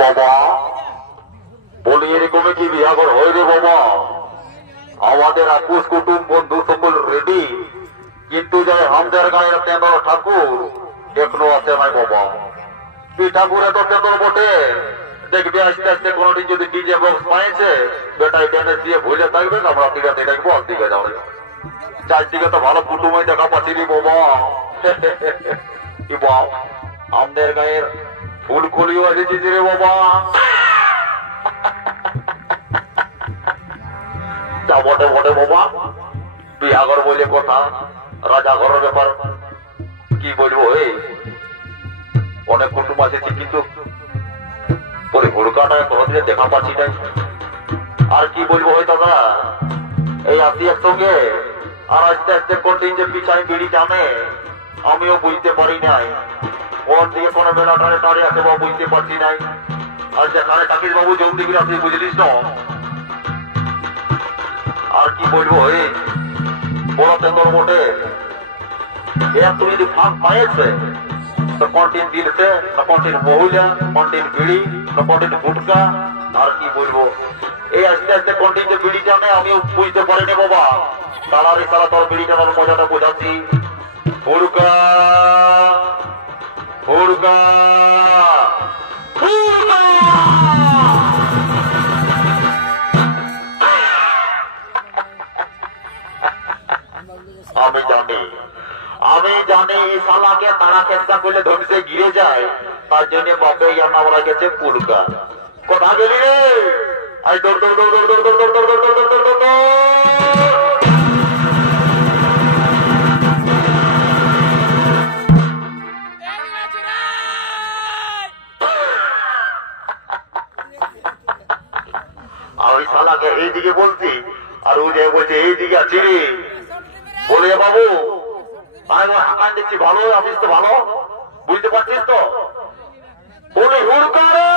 বাবা বলি এরকমই কি বিহাগর হয় রে বাবা? আমাদের আকুশ কুটুম বন্ধু সকল রেডি, কিন্তু যাই আমাদের গায়ের তেঁদর ঠাকুর এখনো আছে নাই বাবা। এই ঠাকুরে তো তেঁদর বটে, দেখবি আস্তে আস্তে কোনদিন যদি ডিজে বক্স পাইছে বেটাই ড্যামেজ দিয়ে ভুলে থাকবে, আমরা দিঘাতে দেখবো আর দিঘা যাবে। চারদিকে তো ভালো কুটুমই দেখা পাচ্ছি বাবা। কি বাপ আমাদের গায়ের ফুল খুলিও এসেছি রে বাবা। যা বটে বটে বাবা, বিহাগর বলে কথা, রাজা ঘরের ব্যাপার কি বলবো। এই অনেক কুটুম এসেছি, কিন্তু পরে হুড়কাটা কোনদিনে দেখা পাচ্ছি নাই। আর কি বলবো হয় দাদা, এই আসি একসঙ্গে আর আস্তে আস্তে কোনদিন যে পিছাই বিড়ি টানে আমিও বুঝতে পারি নাই। ওর দিকে কোনো মেলা টানে টানে আছে বাবু বুঝতে পারছি নাই। আর যেখানে থাকিস বাবু জলদি করে আপনি বুঝলিস না। আর কি বলবো এই বড় তেন্দর মোটে এত যদি ফাঁক পাইছে তো কন্টিন দিলছে না কন্টিন মহুলা, কন্টিন বিড়ি না কন্টিন গুটকা। আর কি বলবো এই আস্তে আস্তে কন্টিন যে বিড়ি টানে আমিও বুঝতে পারিনি বাবা। তালারে তালা তোর বিড়ি টানার মজাটা বোঝাচ্ছি। হুড়কা হুড়কা আমি জানি এই শালাকে তারা চেষ্টা করলে ধ্বংসে গিরে যায়, তার জন্য বাপে জানা বলা গেছে পুলকা। কোথা গেলি রে? আই দৌড় দৌড় দৌড় দৌড় দৌড় দৌড় দৌড় দৌড় দৌড় দৌড় দৌড় দৌড়। আমি শালাকে এইদিকে বলছি আর ও যে বলছে এইদিকে আছি রে। বলে বাবু আমি হাঁকান দিচ্ছি ভালো, আছিস তো ভালো, বুঝতে পারছিস তো? বলি হুড়কা রে।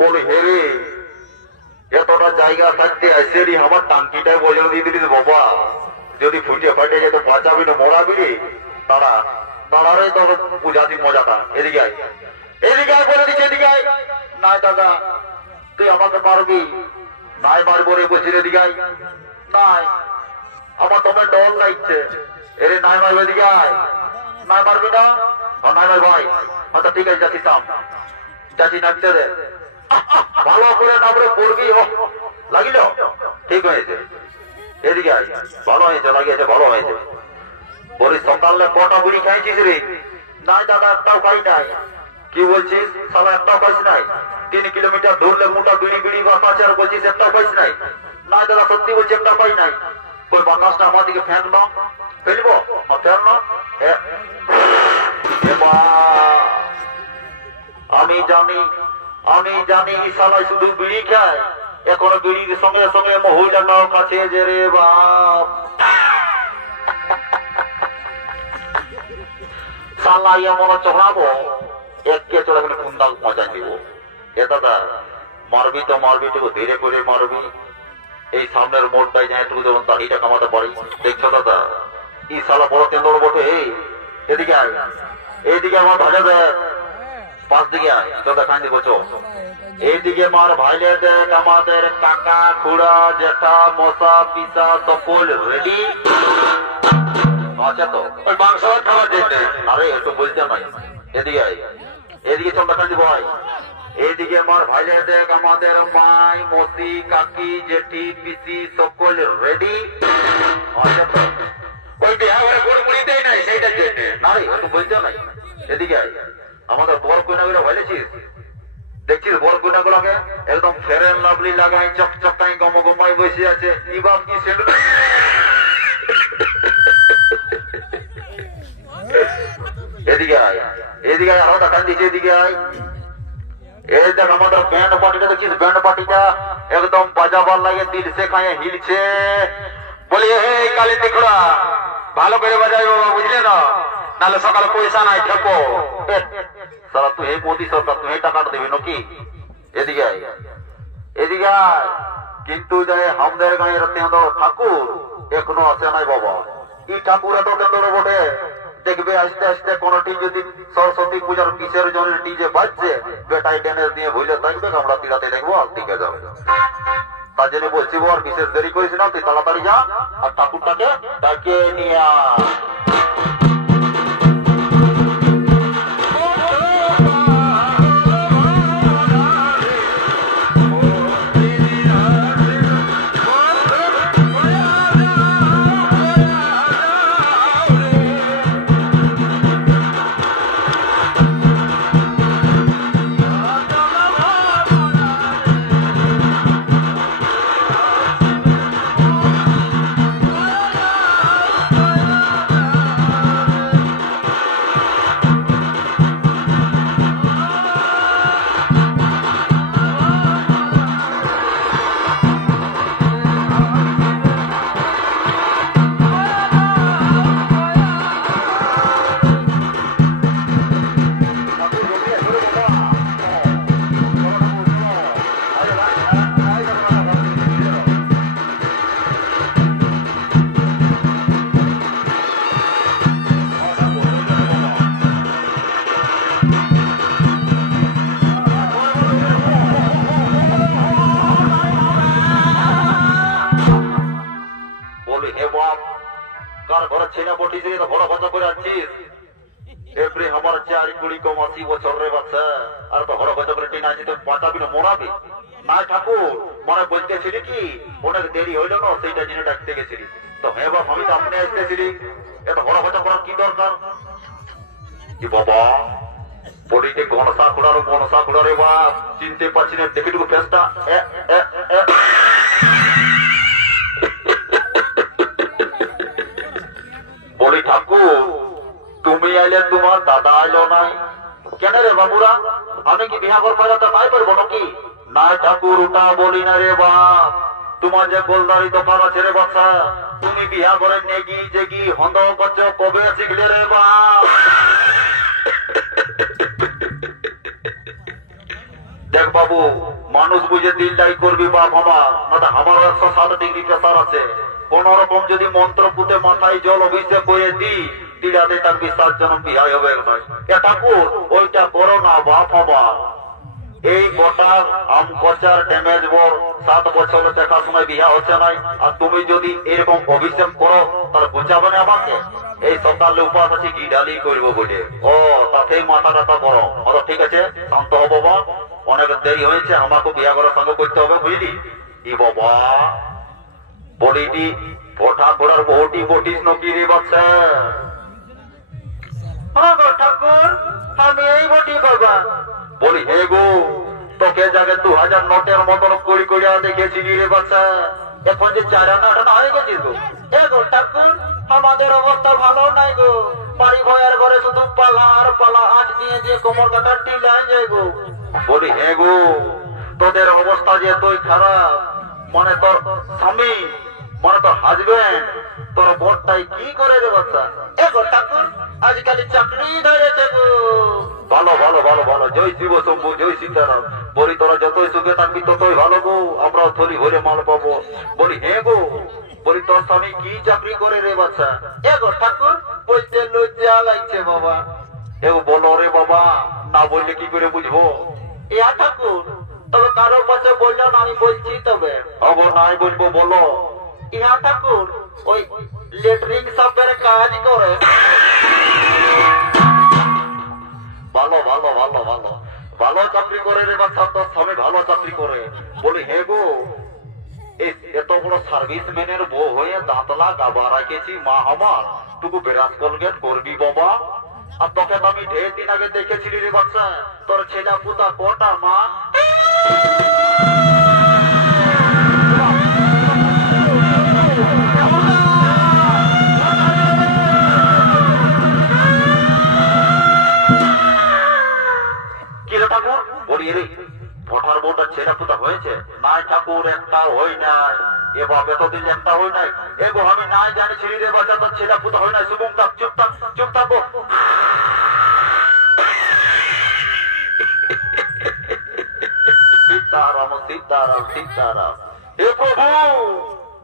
বলি হেরে এতটা জায়গা থাকতে আসে রে আমার টাঙ্কিটাই বজল দিয়ে দিলিস বাবা। যদি ফুটে ফাটে যেত বাঁচাবি না মরাবি রে। তারা তারারে তো বুঝাতি মজাটা। এদিকে আয় এদিকে আয় বলে দিচ্ছে এদিকে আয়। নাই দাদা তুই আমাকে মারবি? নাই মারবো রে বলছি এদিকে আয়। নাই আমার তোমার ডর লাগছে। এরে নাই মারবে এদিকে আয়। নাই মারবি না? নাই মার ভাই। আচ্ছা ঠিক আছে যাচ্ছি থাম, যাচ্ছি নামতে দে। ভালো করে নামরে পড়বি লাগিল, ঠিক হয়েছে। এদিকে আয়, ভালো হয়েছে লাগিয়েছে ভালো হয়েছে। বলি সকালে কটা বুড়ি খাইছিস রে? নাই দাদা একটাও খাই নাই। কি বলছিস সালা একটাও খাইস নাই? 3 কিলোমিটার দৌড়লে মোটা বিড়ি বিড়ি বাতাস আর বলছিস একটাও খাইস নাই? নাই দাদা সত্যি বলছি একটাও খাই নাই। ওই বাতাসটা আমার দিকে ফ্যান না ফেলবো ফ্যান না। আমি জানি সালাই শুধু বিড়ি খায়, এখন বিড়ির সঙ্গে সঙ্গে মহিলাটাও কাছে যে রে বাপ। সালাই এমন চড়াবো এককে চড়া গেলে কুন্দাল মজা দিব। এ দাদা মারবি তো মারবি একটু ধীরে করে মারবি। এই সামনের মোড়টাই যায় একটু যেমন দাড়িটা কামাতে পারি। দেখছো দাদা এই সালা বড় তেন্দর বটে। এদিকে আয়, এইদিকে আমার ভাজা দেখ, পাঁচ দিকে আয় তো দেখান দিব। এইদিকে মার ভাইলে দেখ, আমাদের কাকা খুড়া জেঠা মশা পিসা সকল রেডি আচ্ছা তো ওই মাংস খাবার দিতে। আরে একটু বলতে নাই, এদিকে আয়, এদিকে চল দেখান দিব। এইদিকে আমার ভাইলে দেখ, আমাদের মাই মসি কাকি জেঠি পিসি সকল রেডি আচ্ছা তো ওই বিহা ঘরে গোড় মুড়ি দেয় নাই সেইটার জন্য। আরে একটু বলতে নাই, এদিকে আয়। আমাদের বড় কইনাগুলো ভাইলেছিস, দেখছিস বড় কইনাগুলোকে একদম ফেরেন লাভলি লাগাই চকচকাই গমগমাই বসে আছে। ই বাপ কি সেটা এদিকে আয়, এদিকে আয়, আরো দেখান দিচ্ছে এদিকে আয়। এই দেখ আমাদের ব্যান্ড পার্টিটা দেখছিস, ব্যান্ড পার্টিটা একদম বাজাবার লাগে দিল সে খায় হিলছে। বলি হে কালী দেখরা ভালো করে বাজাই বাবা বুঝলে না, নাহলে সকালে পয়সা নাই ঠেকো। সারা তুই এই মোদী সরকার তুই টাকাটা দিবি নাকি? এদিকে আয়, এদিকে আয়। কিন্তু যে আমাদের গাঁয়ের তেঁদো ঠাকুর এখনো আসে নাই বাবা। এই ঠাকুর এত তেঁদোর বটে, দেখবে আস্তে আস্তে কোনটি যদি সরস্বতী পূজার কিসের জন্য ডিজে বাজছে, বেটাই ড্যান্স দিয়ে ভুলে থাকবে, আমরা তিরাতে দেখবো আর দিকে যাবে। তার জন্য বলছি আর বিশেষ দেরি করিস না, তুই তাড়াতাড়ি যা আর ঠাকুরটাকে ডাকে নিয়ে আয়। চিনতে পারছি না, দেখে টুকু ফেসটা বলি ঠাকুর তুমি আইলে তোমার দাদা আইলো নাই কেন রে বাবুরা? আমি কি বিহা করবো নাই পারবো নাকি? না ঠাকুর ওটা বলি না রে বাপ, তোমার যে গোলদারি দোকান আছে রে বাচ্চা, তুমি বিহা করে নেগি জেগি হন্দ করছো কবে শিখলে রে বাপ? দেখ বাবু, মানুষ বুঝে দিলটাই করবি বাপ আমার, না আমার 107 ডিগ্রি প্রেসার আছে, কোন রকম যদি মন্ত্র পুঁতে মাথায় জল অভিষেক করে দিই, তিরাতে তার বিশ্বাস জনম বিহাই হবে নয়। এ ঠাকুর ওইটা করো না বাপ আমার। এই গোটা আম কচার ড্যামেজ বর 7 বছর দেখার সময় বিহা হচ্ছে নাই, আর তুমি যদি এরকম অভিষেক করো তাহলে বুঝাবে না আমাকে? এই সকালে উপাস আছে ঘি ডালি করবো বলে, ও তাতেই মাথা টাথা করো। ঠিক আছে, শান্ত হবো বা, অনেক দেরি হয়েছে, আমাকে বিয়া করার সঙ্গে করতে হবে বুঝলি? ই বাবা বলিটি ভোটা ঘোড়ার বহুটি বটিস নকি রে বাচ্চা? ঠাকুর আমি এই বটি করবা। বলি হে গো, তোকে জাগে 2000 নোটের মতন কড়ি কড়িয়া দেখেছিলি রে বাচ্চা, এখন যে 4 আনা হয়ে গেছিস গো। এ গো ঠাকুর, আমাদের অবস্থা ভালো নাই গো, বাড়ি ভয়ের ঘরে শুধু পালা আর পালা, আট দিয়ে যে কোমর কাটা টিলাই যায় গো। বলি হে গো, তোদের অবস্থা যে তুই খারাপ, মানে তোর স্বামী, মানে তোর হাজবেন্ড, তোর বোনটাই কি করে রে বাচ্চা? এ গো ঠাকুর, আজকাল চাকরি ধরেছে গো। ভালো ভালো ভালো ভালো, জয় শিব শম্ভু, জয় সীতারাম। বলি তোরা যতই সুখে থাকবি ততই ভালো গো, আমরাও থলি ভরে মাল পাবো। বলি হে গো, বলি তোর স্বামী কি চাকরি করে রে বাচ্চা? এ গো ঠাকুর, বলতে লজ্জা লাগছে বাবা। এ বলো রে বাবা, না বললে কি করে বুঝবো? ইয়া ঠাকুর, তবে কারোর কাছে বললো না, আমি বলছি তবে। নাই বলবো, বলো। ইহা ঠাকুর ওই লেটরিন সাপের কাজ করে। ভালো ভালো ভালো ভালো ভালো চাকরি করে রে বাচ্চা, তোর স্বামী ভালো চাকরি করে। বলি হে গো, এত বড় সার্ভিসম্যানের বউ হয়ে দাঁতলা গাবা রাখেছি মা আমার, টুকু বেরাস কলগেট করবি বাবা? আর তোকে তো আমি ঢের দিন আগে দেখেছিলি রে বাচ্চা, তোর ছেলে পুতা কটা মা? কি রে ঠাকুর? বলি রে, ভোটার বউটা ছেলে পুতা হয়েছে? নাই ঠাকুর, একটা হই নাই। এবার এতদিন একটা হই নাই। এগো আমি নাই জানিছিলি রে বাচ্চা, তোর ছেলে পুতা হই নাই। শুভম থাক, চুপ থাক, চুপ থাকবো। সীতারাম সীতারাম সীতারাম। हे प्रभु,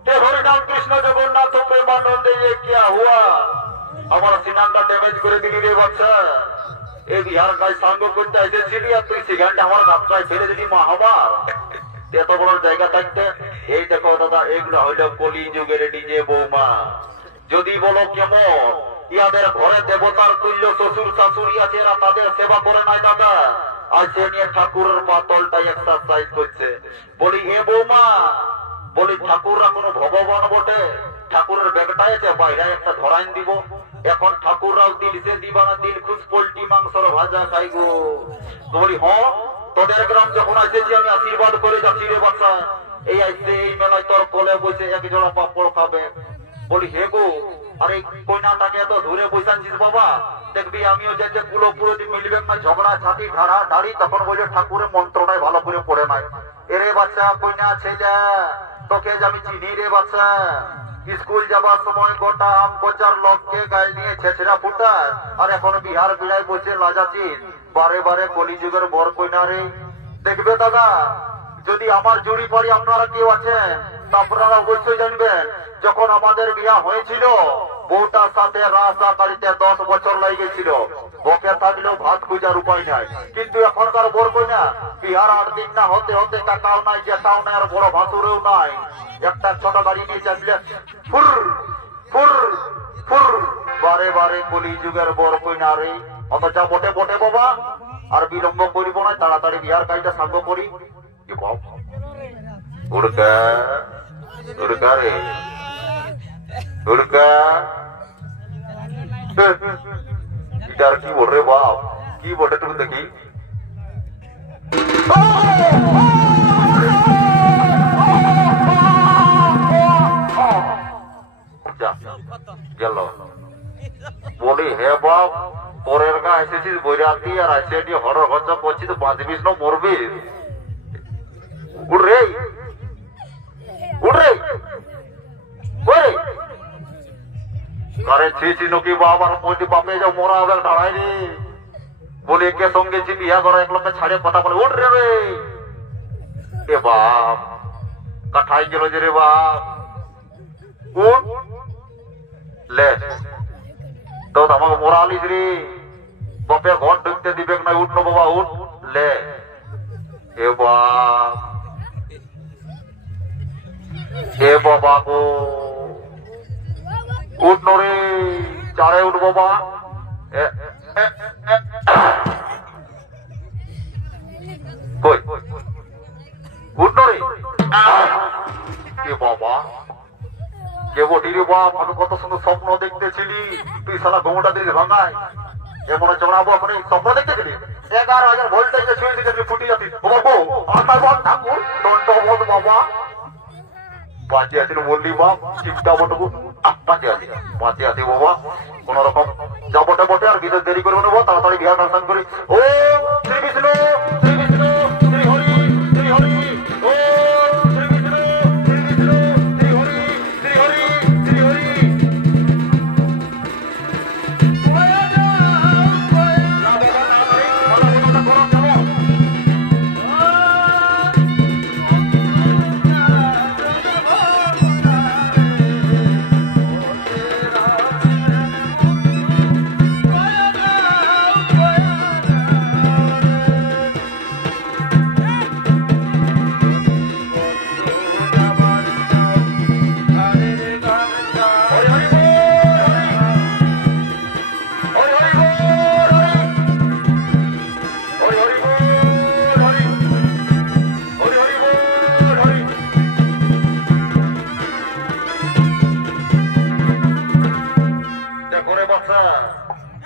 हे हरिनाम कृष्ण जगन्नाथ प्रेमानंद, ये क्या हुआ? हमारा सीनाटा डैमेज করে দিলি রে বাচ্চা। এই বিহার গায় সাঙ্গ করতে এসেছিলি আর তুই সিগারেট আমার মাথায় ফেলে দিলি মা আমার। এত বড় জায়গা থাকতে এই দেখো দাদা, এগুলো হইলো কলি যুগের ডিজে বৌমা। যদি বলো কেমন, ইয়াদের ঘরে দেবতার তুল্য শ্বশুর শাশুড়ি আছে, এরা তাদের সেবা করে নাই দাদা। আর সে নিয়ে ঠাকুরের পাতলটাই এক্সারসাইজ করছে। বলি এ বৌমা, বলি ঠাকুররা কোনো ভগবান বটে? ঠাকুরের ব্যাগটাই আছে, বাইরে একটা ধরাইন দিব। এখন ঠাকুররাও দিল সে দিবানা দিল খুশ পোল্ট্রি মাংসর ভাজা খাই গো। বলি হ্যাঁ, তোদের গ্রাম যখন আসেছি আমি আশীর্বাদ করে যাচ্ছি রে বাচ্চা। এই আসছে এই মেলায় তোর কোলে বসে এক জোড়া পাপড় খাবে। বলি হে গো, আরে কইনাটাকে এত দূরে বসানছিস বাবা, দেখবি আমিও যে কুলো পুরো দিন মিলবে না, ঝগড়া ছাতি ঢাড়া ঢাড়ি। তখন বলে ঠাকুরের মন্ত্রটাই ভালো করে পড়ে নাই। এরে বাচ্চা কইনা ছেলে, তোকে যে আমি চিনি রে বাচ্চা। স্কুল যাবার সময় গোটা আম কোচার লোককে গায়ে নিয়ে ছেঁচড়া ফুটার, আর এখন বিহার বিড়ায় বসে লাজাচিস। বারে বারে কলিযুগের বর কইনা রে। দেখবে দাদা, যদি আমার জুড়ি পাড়ি আপনারা কেউ আছেন, তা আপনারা অবশ্যই জানবেন, যখন আমাদের বিয়া হয়েছিল বউটার সাথে রাস্তাকারিতে 10 বছর লেগে গেছিল। বকে থাকলেও ভাত খুঁজার উপায় নাই। কিন্তু এখনকার বর কইনা বিহার 8 দিন না হতে হতে কাকাও নাই, জেঠাও নাই, আর বড় ভাসুরেও নাই। একটা ছোট গাড়ি নিয়ে চালিয়ে ফুর ফুর ফুর। বারে বারে কলি যুগের বর কইনা রে। অথচ বটে বটে বাবা, আর বিলম্ব করিব না, তাড়াতাড়ি বিহার কাজটা সাঙ্গ করি। কি বাপ উড়কা উড়কা রে উড়কা। এটার কি বল রে বাপ, কি বটে তুমি দেখি। গেল। বলি হে বাপ, পরের গা এসেছিস বৈরাতি, আর আসে নিয়ে হর খরচা করছিস, বাঁচবিস না মরবিস। উড় রে উড় রে আরে ছি নকি বাবার মধ্যে বাপে যাও মোরা হবে দাঁড়াই রে। বলে কে সঙ্গে ছি বিয়া করা, এক লোককে ছাড়ে কথা বলে উঠ রে রে। এ বাপ কাঠাই গেল যে রে বাপ। উঠ লে তো আমাকে মোরা আলিস রে। বাপে ঘর ঢুকতে দিবে না, উঠ না বাবা উঠ লে। এ বাপ এ বাবা গো, উঠ রে, চারে উঠ বাবা। কই উঠ রে। এ বাবা কে বটি রে বাপ, আমি কত সুন্দর স্বপ্ন দেখতেছিলি, তুই শালা ঘুমোটা দিলি ভাঙায়। এমন চড়াবো আপনি স্বপ্ন দেখতেছিলি 11,000 ভোল্টেজে ছুঁয়ে দিতে ফুটে যাতি। ঠাকুর দণ্ড বাবা বাঁচে আছেন বললি বাপ, চিপটা বটবু বাঁচে আছি বাঁচে আছি বাবা। কোন রকম যা বটে বটে, আর বিশেষ দেরি করবো নেবো, তাড়াতাড়ি বিহার দর্শন করি। ও শ্রী বিষ্ণু শ্রী বিষ্ণু শ্রী হরি শ্রী হরি। ও শ্রী বিষ্ণু শ্রী বিষ্ণু শ্রী হরি শ্রী হরি শ্রী হরি।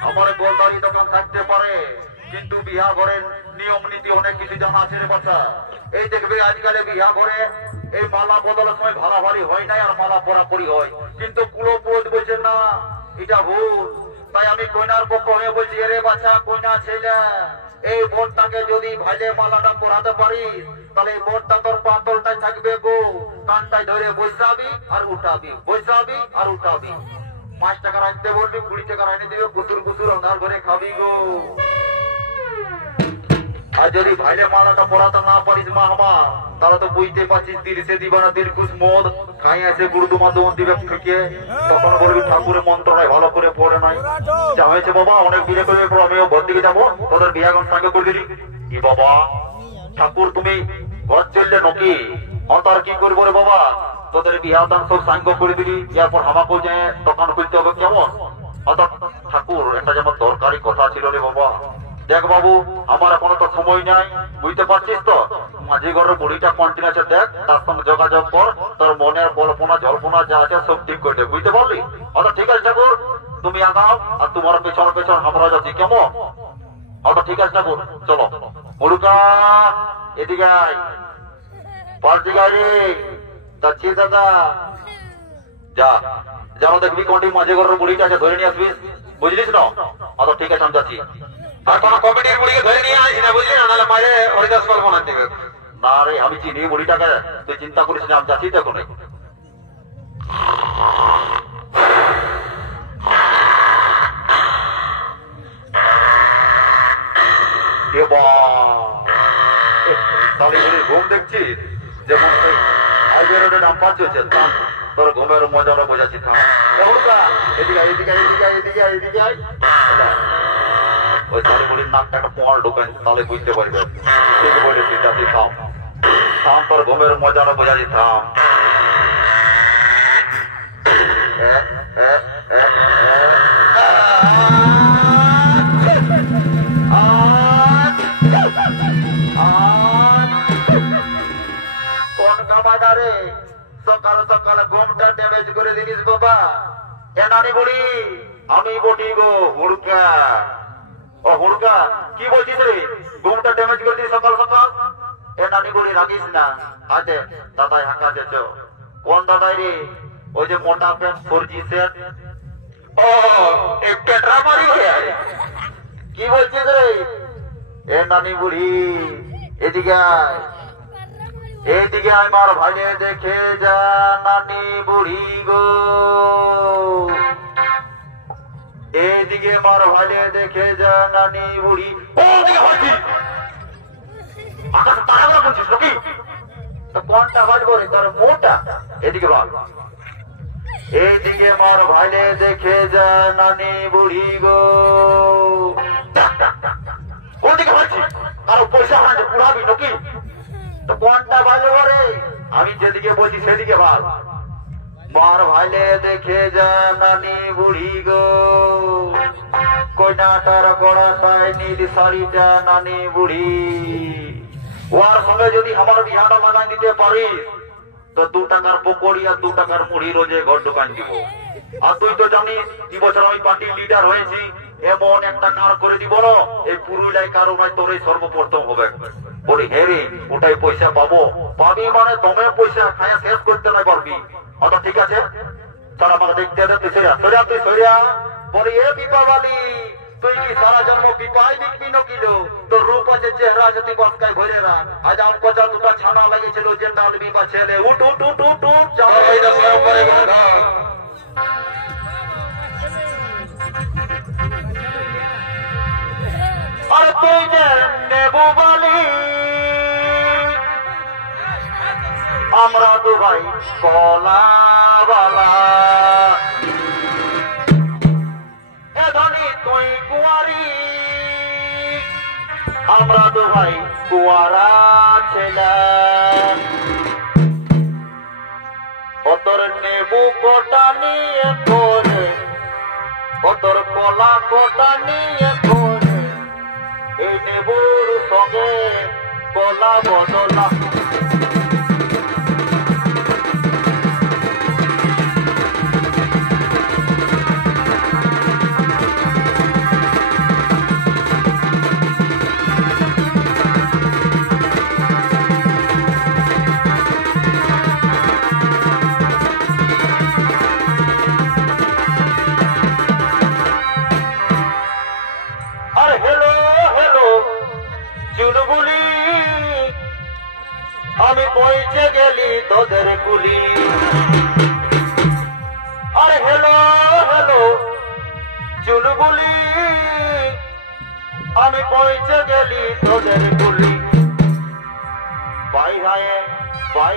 আমার গোলদারি দোকান থাকতে পারে, কিন্তু বিয়া ঘরের নিয়ম নীতি অনেক কিছু জানা আছে রে বাচ্চা। এই দেখবে আজকালে বিয়া ঘরে এই মালা বদলের সময় ভাড়াভাড়ি হয় নাই, আর মালা পরাপরি হয়, কিন্তু কুলো পুরোত বলছে না, এটা ভুল। তাই আমি কইনার পক্ষ হয়ে বলছি, এরে বাচ্চা কইনা ছেলে, এই বোনটাকে যদি ভাইলে মালাটা পরাতে পারিস, তাহলে এই বোনটা তোর পাতলটাই থাকবে গো, কানটাই ধরে বৈশাবি আর উঠাবি, বৈশাবি আর উঠাবি। 5 টাকা রাখতে বলবি, 20 টাকা রাখতে দিবে, কুসুর কুসুর অন্ধার ঘরে খাবি গো। আর যদি ভাইলে মালাটা পরাতে না পারিস মা আমার, তারা তো বুঝতে পারছিস দিলসে দিবানা দিলকুশ মদ খাই আছে গুরুদু মাধ্যম দিবে খেয়ে তখন বলবি ঠাকুরের মন্ত্রটাই ভালো করে পড়ে নাই যা হয়েছে বাবা অনেক বিয়ে করবে পর আমিও ঘর দিকে যাবো তোদের বিয়াগন সঙ্গে করে দিলি কি বাবা ঠাকুর তুমি ঘর চললে নাকি অন্তর কি করবো রে বাবা তোদের বিয়া দান সব সাঙ্গ করে দিলি এরপর আমাকেও যে দোকান খুলতে হবে কেমন অর্থাৎ ঠাকুর একটা যেমন দরকারি কথা ছিল রে বাবা দেখ বাবু আমার এখনো তো সময় নাই বুঝতে পারছিস তো মাঝি ঘরের বুড়িটা কন্টিনিউ আছে দেখ তার সঙ্গে যোগাযোগ কর তোর মনের কল্পনা জল্পনা যা আছে সব ঠিক করে দেব বুঝতে পারলি অর্থাৎ ঠিক আছে ঠাকুর তুমি আগাও আর তোমার পেছন পেছন আমরা যাচ্ছি কেমন অর্থাৎ ঠিক আছে ঠাকুর চলো মুরুকা এদিকে আয় পাল্টি গাড়ি যাচ্ছি দাদা যা যেন দেখবি কোনটি মাঝে ঘরের বুড়িটা আছে ধরে নিয়ে আসবি বুঝলিস না অর্থাৎ ঠিক আছে আমি যাচ্ছি আর কোন কমিটির বুড়িকে ধরে নিয়ে আসি না বুঝলি না নাহলে মাঝে হরিদাস কল্পনা দেবে না রে আমি চিনি বুড়িটাকে তুই চিন্তা করিস না আমি যাচ্ছি দেখো ঘুম দেখছিস যেমন নাম পাচ্ছ তোর ঘুমের মজাটা বোঝাচ্ছি থাম এদিকে এদিকে এদিকে এদিকে এদিকে ওই তালিমুড়ির নাকটা একটা পোয়াল ঢোকান তাহলে বুঝতে পারবে ঠিক বলেছি যাচ্ছি থাম থাম তোর ঘুমের মজাটা বোঝাচ্ছি থাম কোন কামাটা রে সকাল সকাল ঘুমটা ড্যামেজ করে দিলিস বাবা এনানি বলি আমি বটি গো হুড়কা ও হুড়কা কি বলছিস রে ঘুমটা ড্যামেজ করে দিস সকাল সকাল এনানি বলি রাখিস না আছে দাদাই হাঁকা যেছ কোন দাদাই রে ওই যে মোটা প্যান্ট ফোরজি সেট ও এই পেটরা মারি হয়ে কি বলছিস রে এ নানি বুড়ি এদিকে আয় এইদিকে আমার ভাইলে দেখে যা নানি বুড়ি গো এইদিকে আমার ভাইলে দেখে যা নানি বুড়ি আকাশ তারা বলছিস নাকি কোনটা বাজবো রে তোর মোটা এদিকে ভাগ এইদিকে আমার ভাইলে দেখে যা নানি বুড়ি গো কোনদিকে ভাবছি আর পয়সা হাতে পুরাবি নাকি তো কোনটা বাজবো রে আমি যেদিকে বলছি সেদিকে ভাগ মার ভাইলে দেখে যা নানি বুড়ি গো কইনাটার গড়াটায় নীল শাড়িটা নানি বুড়ি ওর সঙ্গে যদি আমার বিহাটা লাগাই দিতে পারিস তো 2 টাকার পকোড়ি আর 2 টাকার মুড়ি রোজে ঘর দোকান দিব আর তুই তো জানিস কি বছর আমি পার্টির লিডার হয়েছি এমন একটা কার করে দিব না এই পুরুলিয়ায় কারো নয় তোরই সর্বপ্রথম হবে বলি হে রে ওটাই পয়সা পাবো পাবি মানে দমে পয়সা খায়া শেষ করতে নাই পারবি অত ঠিক আছে চল আমাকে দেখতে দে তুই সরিয়া বলি এ পিপাবালি তুই কি সারা জন্ম পিপাই দেখবি না কিলো তোর রূপ আছে চেহারা আছে তুই বাসকায় ভরে রা আজ আম কচা 2টা ছানা লাগিয়েছিল যে নালবি বা ছেলে উঠ উঠ উঠ উঠ উঠ যাও ওই দশের উপরে বাঁধা আর তুই যে নেবু বলি আমরা তো ভাই কলা বালা এ ধনী তুই কুয়ারি আমরা তো ভাই কুয়ারা ছেলে তোর নেবু কোটা নিয়ে করে তোর কলা কোটা নিয়ে করে এই নেবুর সঙ্গে কলা বদলা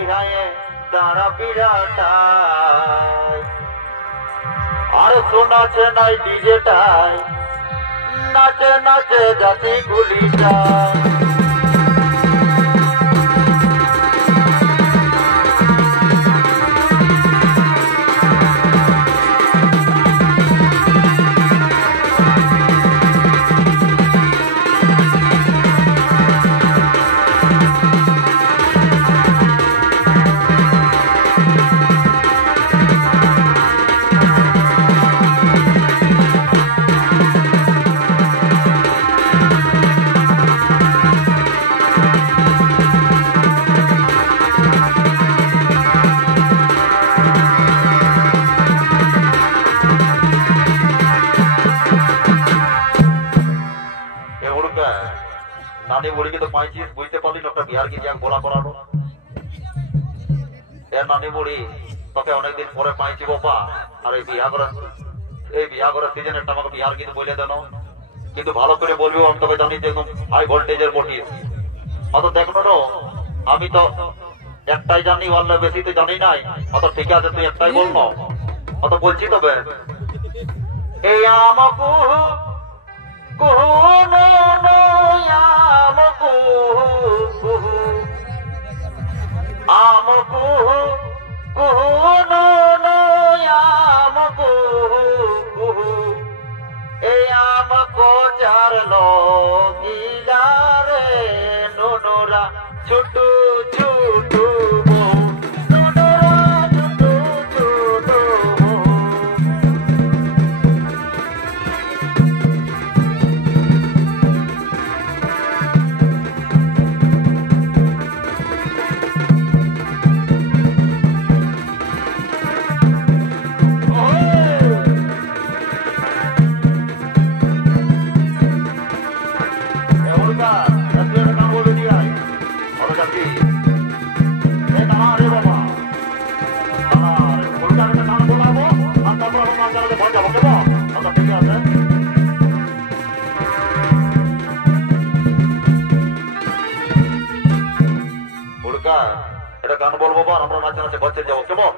হায়ে তারা বিরাটাই আর শোনাছে নাই ডিজেটাই নাচে নাচে জাতি গুলিটা নানি বলি তো পাইছিস বুঝতে পারলি একটা বিহার কি যাক বলা করানো এর নানি বলি তোকে অনেকদিন পরে পাইছি বাবা আর এই বিহার করার সিজনে একটা আমাকে বিহার কিন্তু বলে দেন কিন্তু ভালো করে বলবি আমি তোকে জানি যে একদম হাই ভোল্টেজের বটিস অত দেখো না আমি তো একটাই জানি ওয়াল্লা বেশি তো জানি নাই অত ঠিক আছে তুই একটাই বল না অত বলছি তবে এই আমাকে ছোটু ছোটু এটা গান বলবো বা আমরা নাচে নাচে বচ্চে যাবো কেমন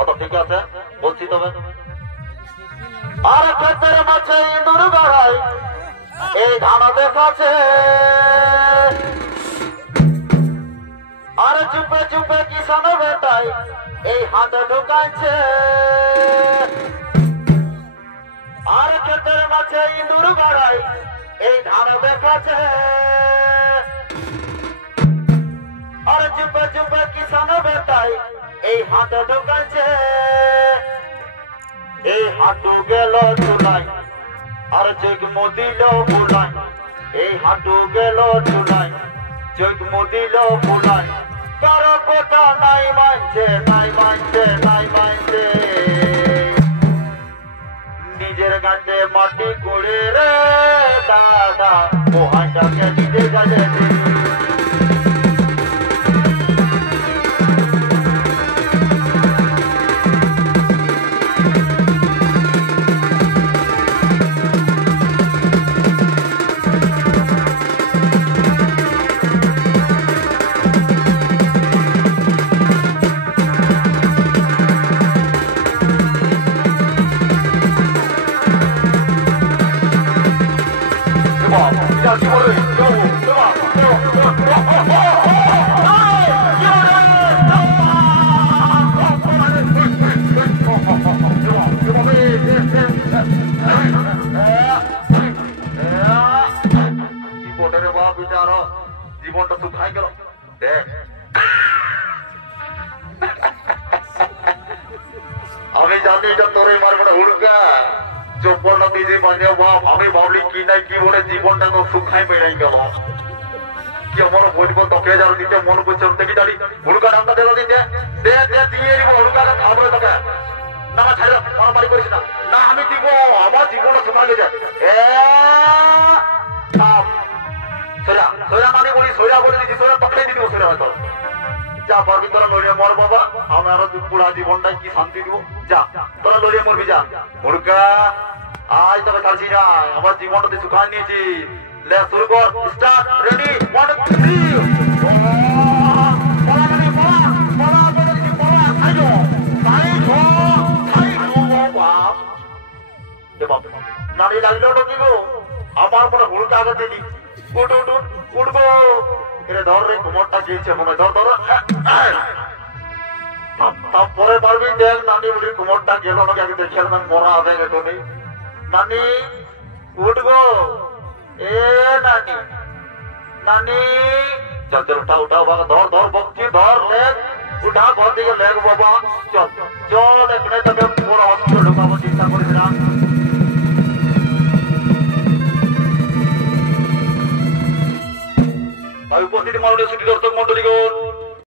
অত ঠিক আছে বলছি তবে আর ক্ষেতের মাঝে ইঁদুর গড়াই এই ধান দেখাচ্ছে আর চুপে চুপে কিষান বেটাই এই হাতে ঢুকাইছে আর ক্ষেতের মাঝে ইঁদুর গড়াই এই ধান দেখাচ্ছে আর চুপে চুপে কিষান বেটাই এই হাতে ঢুকাইছে এই হাঁটু গেল চুলাই আর চোখ মুদিল ফুলাই এই হাঁটু গেল চুলাই চোখ মুদিল ফুলাই কারো কথা নাই মানছে নাই মানছে নাই মানছে নিজের গাছে মাটি কুড়ে রে দাদা মোহাটাকে দিতে গেলে জীবনটা শুকাই গেল আমি জানি এটা তোরে মারবো না হুড়কা চোপড়টা দিয়ে বাঁধে বাপ আমি ভাবলি কি নাই কি বলে জীবনটা তো শুকাই বেড়াই গেল কি আমার বলবো তোকে যারা দিতে মন করছে দেখি জানি হুড়কা নামটা দেবো দিতে দে দে দিয়ে দিব হুড়কাটা থামবে তোকে না না ছাড়ো মারামারি করিস না না আমি দিব আমার জীবনটা শুকা গেছে সোজা সোজা মানে বলি সোজা বলে দিচ্ছি সোজা তোকে দিয়ে দিব সোজা হয়তো যা পারবি তোরা লড়িয়ে মর বাবা আমি আরো পুরা জীবনটাই কি শান্তি দিব যা তোরা লড়িয়ে মরবি যা মুরগা আজ তোকে ছাড়ছি না আমার জীবনটাতে শুকায় নিয়েছি লে শুরু কর স্টার্ট রেডি 1 2 3 নারী লাগলো নাকি গো আমার মনে হুড়টা আগে দিলি উঠ উঠ উঠ উঠবো এরে ধর রে কোমরটা গিয়েছে মনে ধর ধর তারপরে পারবি দেখ নানি বুড়ির কোমরটা গেল নাকি আগে দেখে মরা হবে এখনই নানি উঠবো এ নানি নানি চল চল উঠা উঠাও বাবা ধর ধর বকছি ধর লেগ উঠা ঘর দিকে লেগ বাবা চল চল এখানে তোকে পুরো হসপিটাল ঢুকাবো চিন্তা করিস না উপস্থিত মাননীয় সিটি দর্শক মন্ডলীগণ